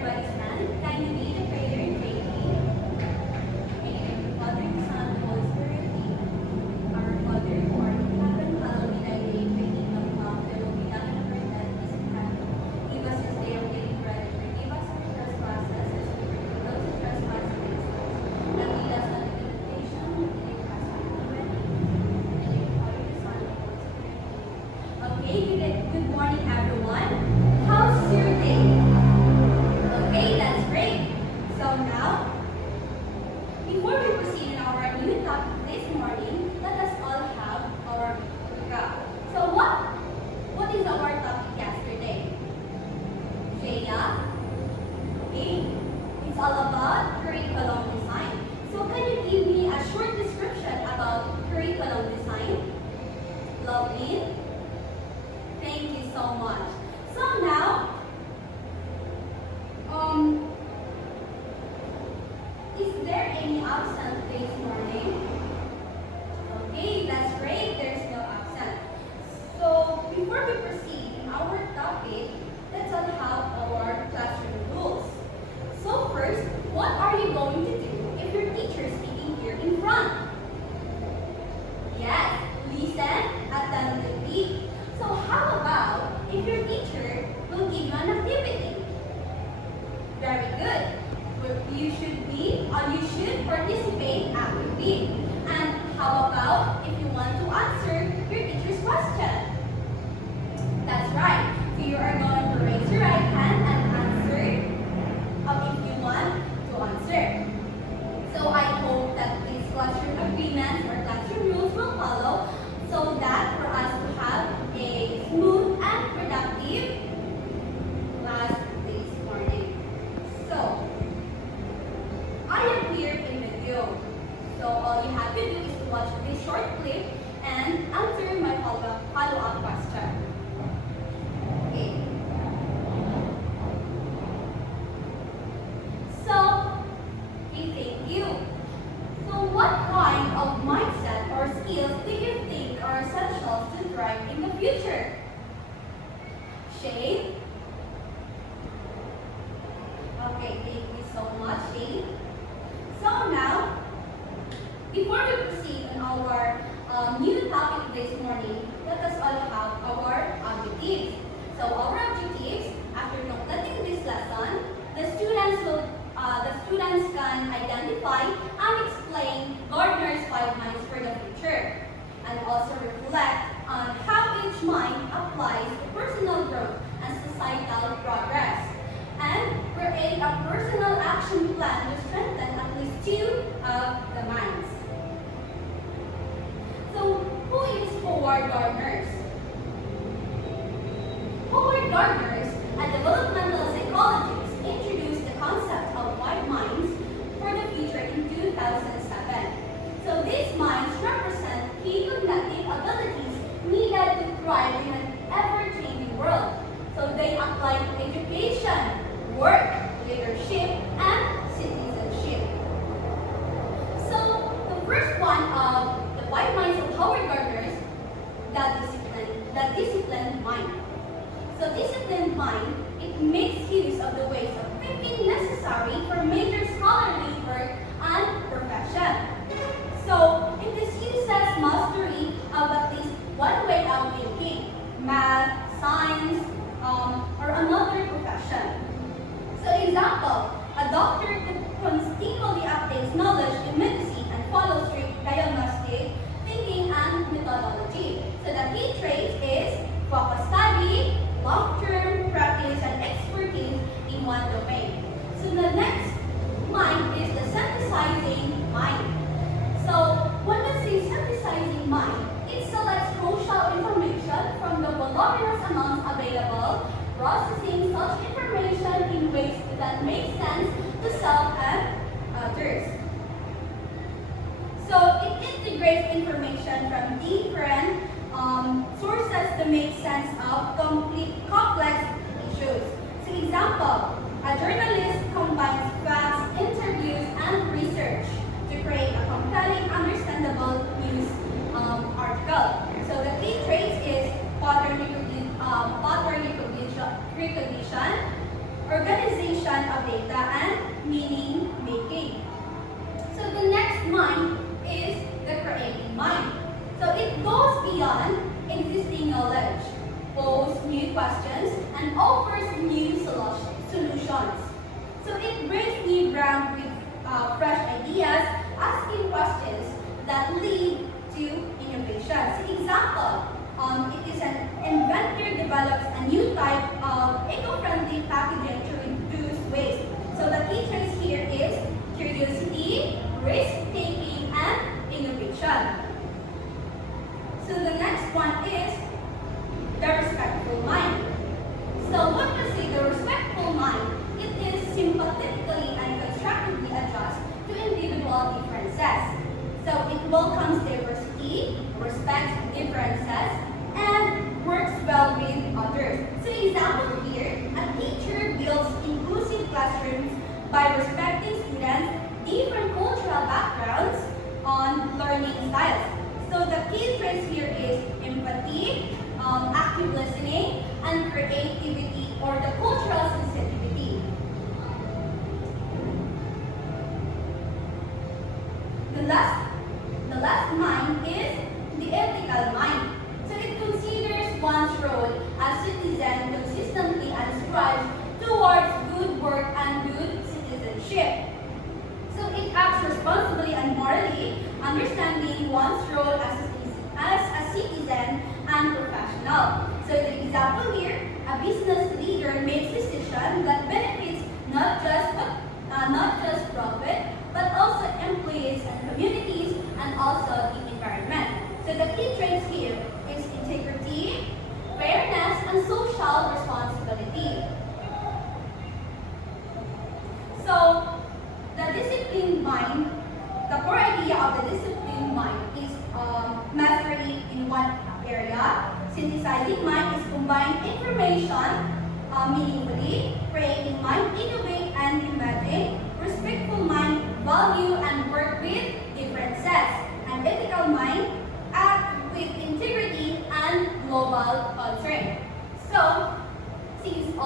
everybody stand? Can you lead the prayer in JP? In the name of the Father, the Son, and the Holy Spirit, amen. Our Father, who art in heaven, hallowed be thy name. Thy kingdom come, thy will be done on earth as it is in heaven. Give us this day our daily bread, and forgive us our trespasses, as we forgive those who trespass against us. And lead us not into temptation, but deliver us from evil. In the name of the Father, the Son, and the Holy Spirit, amen. Okay, good morning, everyone. How's your day? Okay, that's great. So now, before we proceed in our new topic this morning, let us all have our recap. So what is our topic yesterday? Shaya? Okay, it's all about curriculum design. So can you give me a short description about curriculum design? Lovely. Thank you so much. So now, is there any absent this morning? Okay, that's great. There's no absent. So before we proceed in our topic, let's all have our classroom rules. So first, what are you going to do if your teacher is speaking here in front? Yes, listen attentively. So how about if your teacher will give you an activity? Very good. You should participate actively. And how about if you want to answer your teacher's question? That's right. So you are going to raise your right hand and answer if you want to answer. So I hope that these classroom agreements or classroom rules will follow so that for us to have a smooth and productive class this morning. So, I am here in video. So all you have to do is to watch this short clip and answer my follow-up question. Okay. So, thank you. So what kind of mindset or skills do you think are essential to thrive in the future? Shane? Okay, thank you so much, Shane. So now, before we proceed on our new topic this morning, let us all have our objectives. So our objectives, after completing this lesson, the students can identify and explain Gardner's 5 minds for the future, and also reflect on how each mind applies to personal growth and societal progress, and create a personal action plan to strengthen at least 2 of the minds. So, who is Howard Gardner's? Howard Gardner's, a developmental psychologist, introduced the concept of 5 minds for the future in 2007. So these minds represent key cognitive abilities needed to thrive in an ever-changing world. So they apply to education, work, leadership, and citizenship. So the first one of the 5 minds of Howard Gardner's, the disciplined mind. So disciplined mind, it makes use of the ways of thinking necessary for major scholarly work and profession. So it uses mastery of at least one way of thinking, math, science, or another profession. So example, a doctor continually updates knowledge in medicine and follows strict diagnostic thinking and methodology. So the key trait is focused study, long-term practice, and expertise in one domain. So the next mind is the synthesizing mind. So when we say synthesizing mind, it selects crucial information from the voluminous amounts available, processing such information in ways that make sense to self and others. So it integrates information from different sources to make sense of complex issues. So example, a journalist combines facts, interviews, and research to create a compelling, understandable news article. So the key traits is pattern recognition, organization of data, and meaning making. So the next mind is the creating mind. So it goes beyond existing knowledge, poses new questions, and offers new solutions. So it breaks new ground with fresh ideas, asking questions that lead to innovation. So example, it is an inventor develops a new type of eco-friendly packaging to reduce waste. So the key traits here is curiosity, risk-taking, and innovation. So the next one is the respectful mind. So what we say the respectful mind, it is sympathetically and constructively adjust to individual differences. So it welcomes diversity, respects differences, and works well with others. So example here, a teacher builds inclusive classrooms by respecting students' different cultural backgrounds on learning styles. So the key traits here is empathy, active listening, and creativity or the cultural sensitivity. The last mind is the ethical mind. So it considers one's role as citizen consistently and strives towards good work and good citizenship. So it acts responsibly and morally, understanding one's role as a citizen and professional. So the example here, a business leader makes decisions that benefits not just profit, but also employees and communities and also the environment. So the key traits here is integrity, fairness, and social responsibility. So the disciplined mind, the core idea of the disciplined mind is mastery in one area. Synthesizing mind is combine information meaningfully. Creating mind, innovate and imagine. Respectful mind, value and work with differences. And ethical mind, act with integrity and global concern. So, since you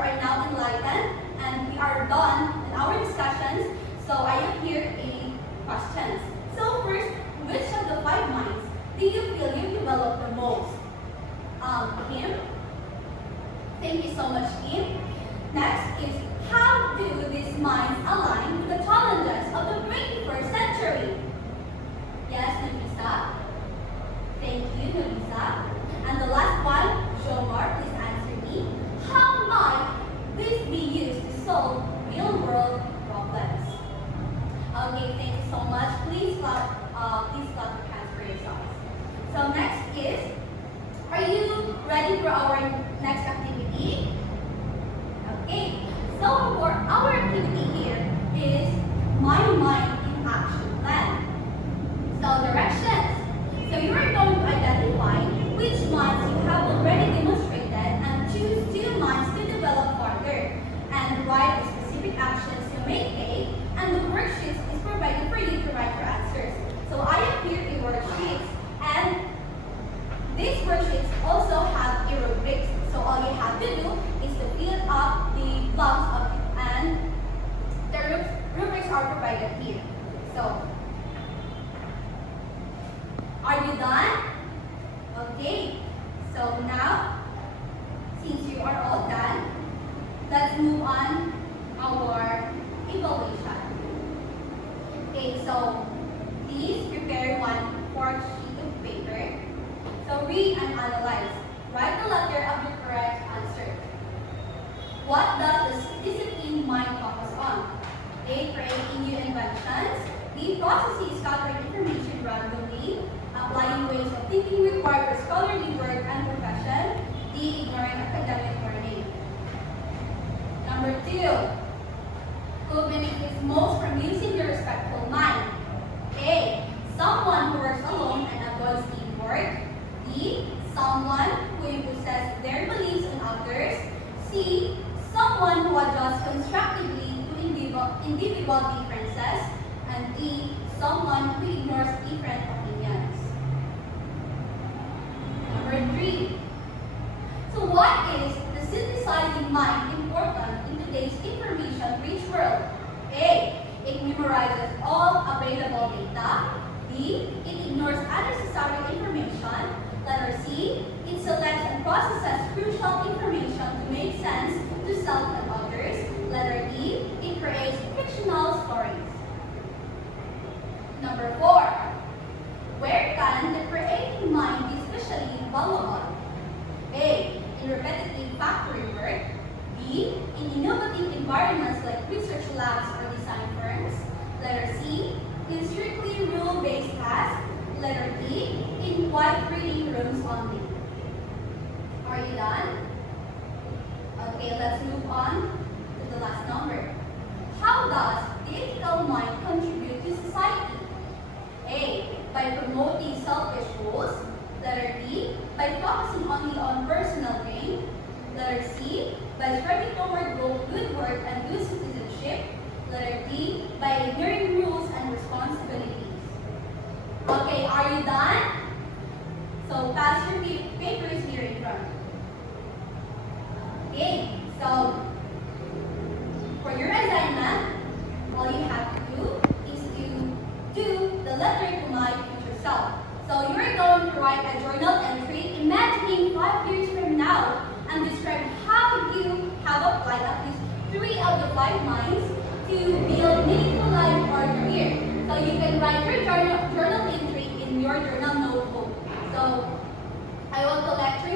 are now enlightened and we are done in our discussions, so I have here a questions. So first, which of the 5 minds do you feel you developed the most? Kim? Thank you so much, Kim. Next is, how do these minds align with the challenges of the 21st century? Yes, Nafisa? Thank you, Nafisa. And the last one, Jomar, please answer me. How might this be used to solve real-world problems? Okay, thank you so much. Please clap your hands for yourselves. So next is, are you ready for our next activity? Okay, so for our activity here is My Mind in Action Plan. So directions. So you are going to identify which minds you have already demonstrated and choose 2 minds to develop further. And write the specific actions you may take, and the worksheets is provided for you to write your answers. So I have here the worksheets, and these worksheets also have a rubrics. So all you have to do is to fill up the blanks of it, and the rubrics are provided here. So, are you done? Okay. So now, since you are all done, let's move on our evaluation. Okay, so please prepare one worksheet of paper. So read and analyze. Write the letter of your correct answer. What does the discipline mind focus on? A. Creating new inventions. B. Processes gathering information randomly. Applying ways of thinking required for scholarly work and profession. D. Ignoring academic learning. Number 2. Who benefits most from using the respectful mind? A. Someone who works alone and avoids teamwork. B. Someone who imposes their beliefs on others. C. Someone who adjusts constructively to individual differences. And D. Someone who ignores different opinions. Number 3. So what is the synthesized visualizing mind important in today's information-rich world? A. It memorizes all available data. B. It ignores unnecessary information. Letter C. It selects and processes crucial information to make sense to self and others. Letter D. It creates fictional stories. Number 4. Where can the creative mind be especially valuable? A. In repetitive factory work. B. In innovative environments like research labs or design firms. Letter C. In strictly rule-based tasks. Letter D. In quiet reading rooms only. Are you done? Okay, let's move on to the last number. How does the ethical mind contribute to society? A. By promoting selfish goals. Letter B. By focusing only on personal gain. Letter C. By striving toward both good work and good citizenship. Letter D. By ignoring rules and responsibilities. Okay, are you done? So pass your papers here in front. Okay, so for your assignment, all you have to do is to do the letter to my future self. So you're going to write a journal entry imagining 5 years from now and describe how you have applied at least 3 of the 5 minds to build meaningful life or career. So you can write your journal entry in your journal notebook. So I will collect your